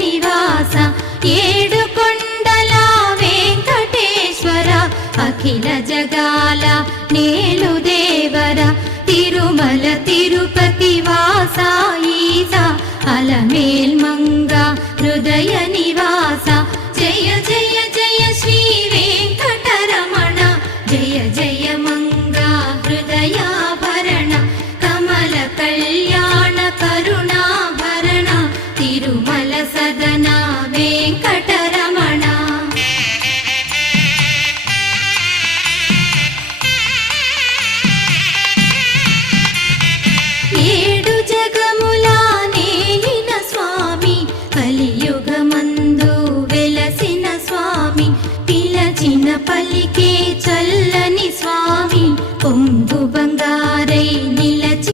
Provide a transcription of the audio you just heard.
నివాస ఏడు కొండల వెంకటేశ్వర అఖిల జగాల నేలు దేవర తిరుమల తిరుపతి వాస ఈస అలమేల్ మంగ హృదయ నివాస జయ జయ జయ శ్రీ వెంకటరమణ జయ జయ మంగ హృదయాభరణ కమల కళ్యాణ కరుణాభరణ తిరుమల సదన వెంకటరమణ ఏడు జగముల నేలిన స్వామి కలియుగమందు వెలసిన స్వామి పిలచిన పలికే చల్ల